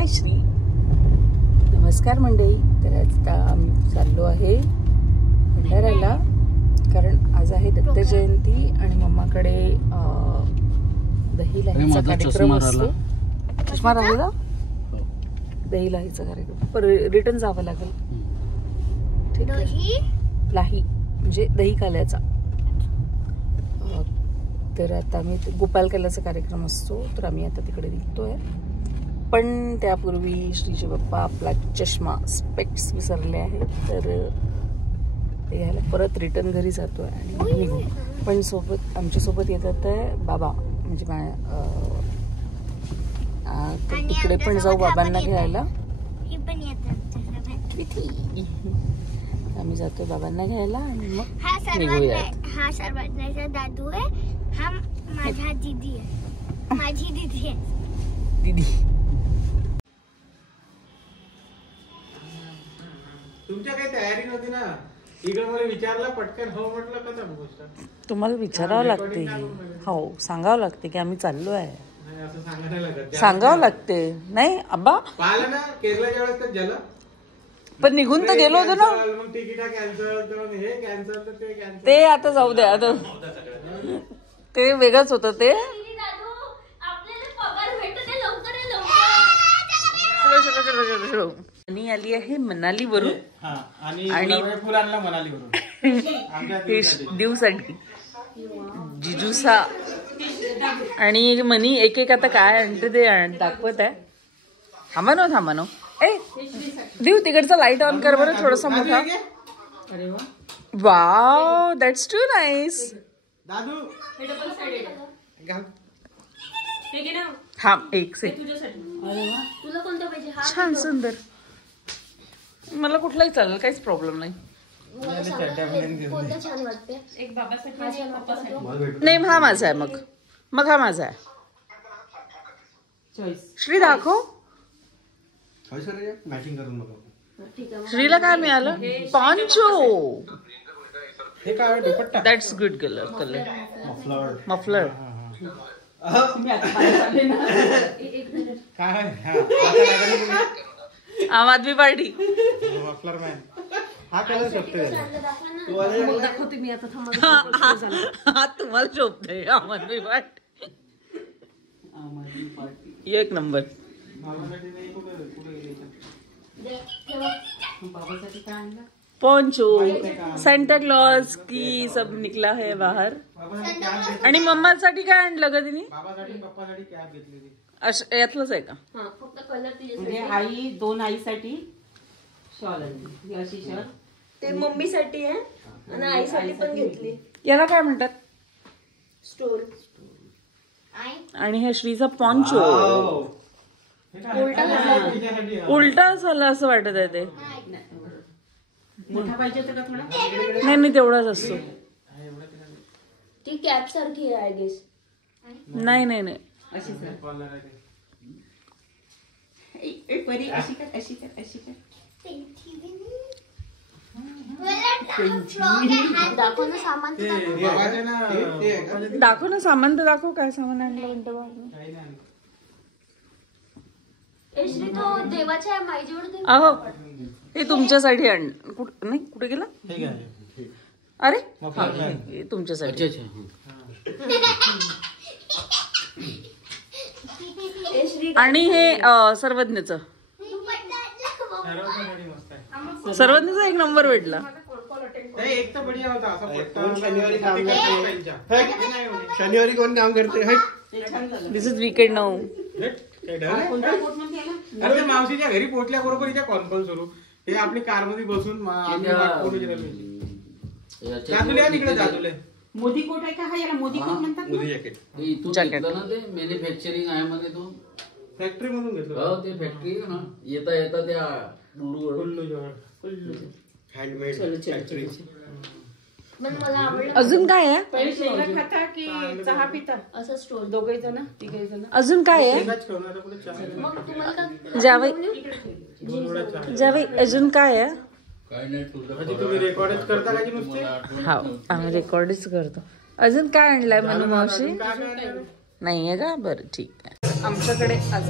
हाय श्री, नमस्कार मंडळी. तर आता आम्ही चाललो आहे भंडाऱ्याला, कारण आज आहे दत्त जयंती आणि मम्माकडे दही लाहीचा कार्यक्रम असतो. चष्मा राहिला, दही लाहीचा कार्यक्रम, पण रिटर्न जावं लागेल. ठीक आहे, लाही म्हणजे दही काल्याचा. तर आता आम्ही गोपाल काल्याचा कार्यक्रम असतो, तर आम्ही आता तिकडे निघतोय. पण त्यापूर्वी श्रीचे बाप्पा आपला चष्मा स्पेक्ट्स विसरले आहेत, तर ते घ्यायला परत रिटर्न घरी जातोय आणि निघू. पण सोबत आमच्यासोबत येतात बाबा, म्हणजे तर तिकडे पण जाऊ बाबांना घ्यायला. आम्ही जातो बाबांना घ्यायला आणि मग निघूया. हा सर्वांचा दादू आहे, हा माझा दीदी आहे, माझी दीदी आहे. दीदी तुमच्या काही तयारी नव्हती ना, इकडे मला विचारलं पटकन हो म्हटलं. कसं गोष्ट तुम्हाला विचारावं लागते, हो सांगावं लागते की आम्ही चाललो आहे. असं सांगायला लागत, सांगावं लागते. नाही आबा पाहिलं ना केरळच्या वेळेस तर झालं, पण निघून तर गेलो होतो ना. मग तिकीट कॅन्सल, हे कॅन्सल, तर ते कॅन्सल. ते आता जाऊ द्या, आता ते वेगळंच होतं. ते आणि आली आहे मनाली वरून आणि फुल आणला मनाली वरून दिवसाठी जिजूसा. आणि मनी एक एक आता काय आणते ते दाखवत आहे. थांबा नो ए देऊ, तिकडचा लाईट ऑन कर बरं थोडासा मोठा. Wow, that's too nice. दादू हा एक से छान सुंदर. मला कुठलाही चालेल, काहीच प्रॉब्लेम नाही. नाही हा माझा आहे, मग हा माझा आहे. श्री दाखव, मॅचिंग करून बघा. श्रीला काय मिळालं? पॉन्चो. हे काय दुपट्टा? That's good colour muffler. काय आम आदमी पार्टी. मफलर मॅन हा कलर शोभतोय. हा तुम्हाला शोभतोय आम आदमी पार्टी. एक नंबर. पोंचो सेंटा क्लॉज की सब निकला है बाहर. आणि मम्मासाठी काय आणलं ग तिने? पप्पासाठी कॅप घेतलेली. यातलंच आहे का? म्हणजे आई, दोन आईसाठी शॉल आणली, अशी शॉल ते मम्मीसाठी आहे आणि आईसाठी पण घेतली. याला काय म्हणतात? स्टोर. आणि हे श्रीचा पॉन्चो उलटा झाला असं वाटत आहे. ते मोठा पाहिजे होता का थोडा? नाही तेवढाच असतो. ती कॅप सारखी आहे आय गेस. नाही अशी कर, परी अशी कर, अशी कर, अशी कर. दाखव ना सामान. दाखव ना सामान, तर दाखव काय सामान आणलं म्हणतो. श्री तो देवाच्या माईजवळ. अहो हे तुमच्यासाठी नाही कुठे गेला? अरे हे तुमच्यासाठी. आणि हे सर्वज्ञच एक नंबर भेटला. एक तर बढिया होता. शनिवारी कोण काम करते? दिस इज वीकेंड नाऊ. अरे मावशीच्या घरी पोहोचल्याबरोबर इथे कॉन्फरन्स सुरू. हे आपली कार मध्ये बसून जातुले. मोदी कोट आहे का हा? याला मोदी कोट म्हणतात. मोदी जॅकेट. मॅन्युफॅक्चरिंग आहे मध्ये तो फॅक्टरी मधून घेतलं. हो ते फॅक्टरी ना, येता त्या हँडमेड फॅक्टरी. मला आवडलं. अजून काय आहे? पहिले शेंगा खाता की चहा पिता? असं स्टोर. दोघे जण, तिघे जण. अजून काय आहे? मग तुम्हाला जावई अजून काय आहे? काय नाही तुझं तुम्ही रेकॉर्डच करता का नुसते? हा आम्ही रेकॉर्डच करतो. अजून काय आणलंय मनू मावशी? नाहीये का? बरं ठीक आहे. आमच्याकडे आज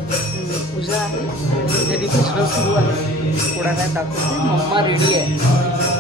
पूजा आहे, घरी पुजणं सुरू आहे. थोडा वेळ दाखवते. मम्मा रेडी आहे.